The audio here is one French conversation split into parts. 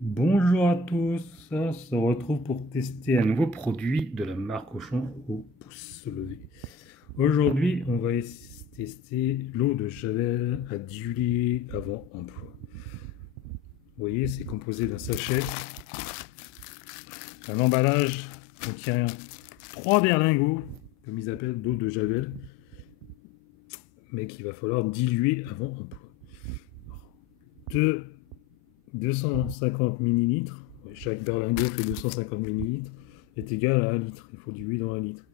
Bonjour à tous, on se retrouve pour tester un nouveau produit de la marque Auchan au pouce levé. Aujourd'hui, on va tester l'eau de Javel à diluer avant emploi. Vous voyez, c'est composé d'un sachet. Un emballage contient 3 berlingots, comme ils appellent, d'eau de Javel, mais qu'il va falloir diluer avant emploi. 250 ml, chaque berlingot fait 250 ml, est égal à 1 litre. Il faut diluer dans 1 litre.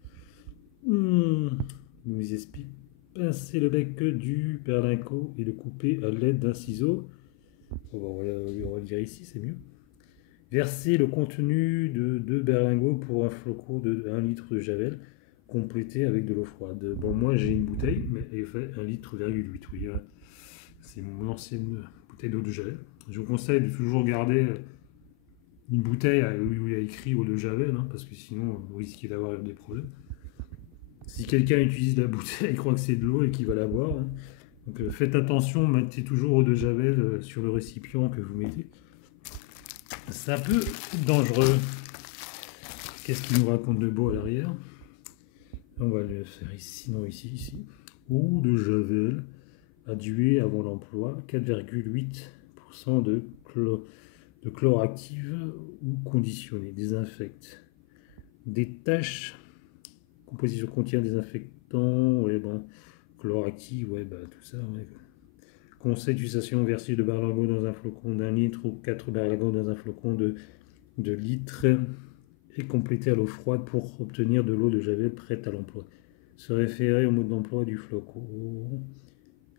Il nous explique: pincer le bec du berlingot et le couper à l'aide d'un ciseau. On va le dire ici, c'est mieux. Verser le contenu de 2 berlingots pour un flocon de 1 litre de Javel, complété avec de l'eau froide. Bon, moi j'ai une bouteille, mais elle fait 1,8 litre. Oui, c'est mon ancienne bouteille d'eau de Javel. Je vous conseille de toujours garder une bouteille où il y a écrit eau de Javel, parce que sinon vous risquez d'avoir des problèmes. Si quelqu'un utilise la bouteille, il croit que c'est de l'eau et qu'il va la boire. Donc faites attention, mettez toujours eau de Javel sur le récipient que vous mettez. C'est un peu dangereux. Qu'est-ce qu'il nous raconte de beau à l'arrière? On va le faire ici, non ici. Eau de Javel à diluer avant l'emploi, 4,8% de chlore active ou conditionné, désinfecte. Détache, composition contient désinfectant, ouais, bon, chlore actif, ouais, bah tout ça, ouais. Conseil d'utilisation: verser de berlingot dans un flocon d'1 litre ou 4 berlingots dans un flocon de litre et compléter à l'eau froide pour obtenir de l'eau de Javel prête à l'emploi. Se référer au mode d'emploi du flocon.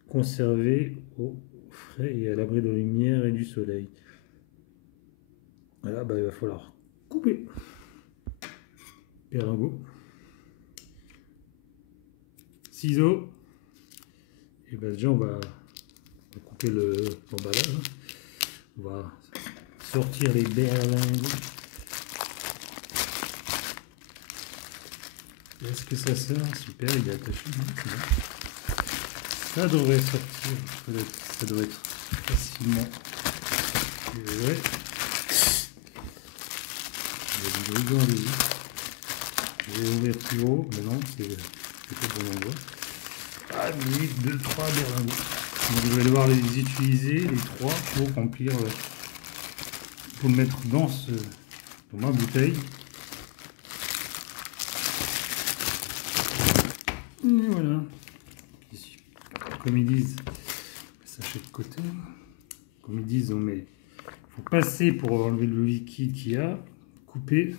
Conserver au frais et à l'abri de la lumière et du soleil. Voilà, bah, il va falloir couper. Berlingot. Ciseaux. Et bah déjà on va couper l'emballage. On va sortir les berlingots. Est-ce que ça sort? Super, il est attaché. Ça devrait sortir. Ça doit être facilement. Ouais. Il y a du brigand allez-y. Je vais ouvrir plus haut, mais non, c'est peut-être bon endroit. Ah, 2, 3 berlingots. Donc je vais devoir les utiliser, les 3, pour remplir, pour le mettre dans ma bouteille. Et voilà. Ici, comme ils disent, sachet de côté. Comme ils disent, il faut passer pour enlever le liquide qu'il y a, couper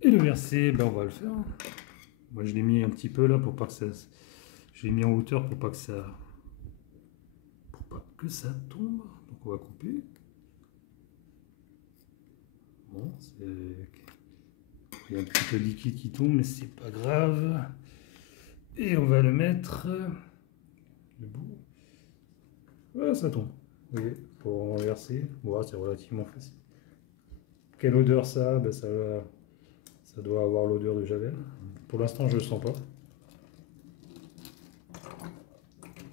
et le verser. Ben on va le faire. Moi je l'ai mis un petit peu là pour pas que ça. Je l'ai mis en hauteur pour pas que ça tombe. Donc on va couper. Bon, il y a un petit peu de liquide qui tombe, mais c'est pas grave. Et on va le mettre debout. Voilà, ça tombe. Vous voyez, pour renverser. Voilà, c'est relativement facile. Quelle odeur ça a? Ben, ça doit avoir l'odeur de Javel. Pour l'instant, je ne le sens pas.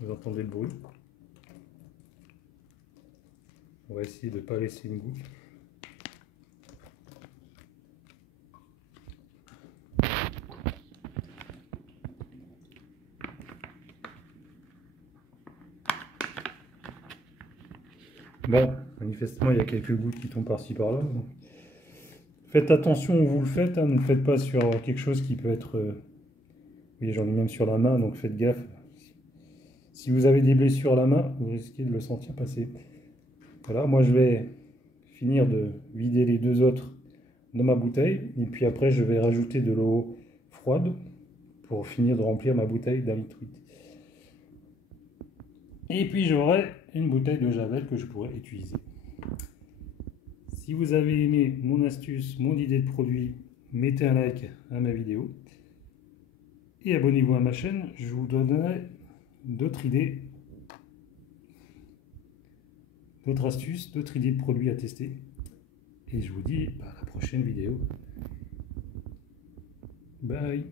Vous entendez le bruit. On va essayer de ne pas laisser une goutte. Bon, manifestement, il y a quelques gouttes qui tombent par-ci par-là. Faites attention où vous le faites, ne le faites pas sur quelque chose qui peut être... Oui, j'en ai même sur la main, donc faites gaffe. Si vous avez des blessures à la main, vous risquez de le sentir passer. Voilà, moi je vais finir de vider les 2 autres dans ma bouteille, et puis après je vais rajouter de l'eau froide pour finir de remplir ma bouteille d'1,8 litre. Et puis j'aurai une bouteille de Javel que je pourrai utiliser. Si vous avez aimé mon astuce, mon idée de produit, mettez un like à ma vidéo et abonnez-vous à ma chaîne. Je vous donnerai d'autres idées, d'autres astuces, d'autres idées de produits à tester. Et je vous dis à la prochaine vidéo. Bye.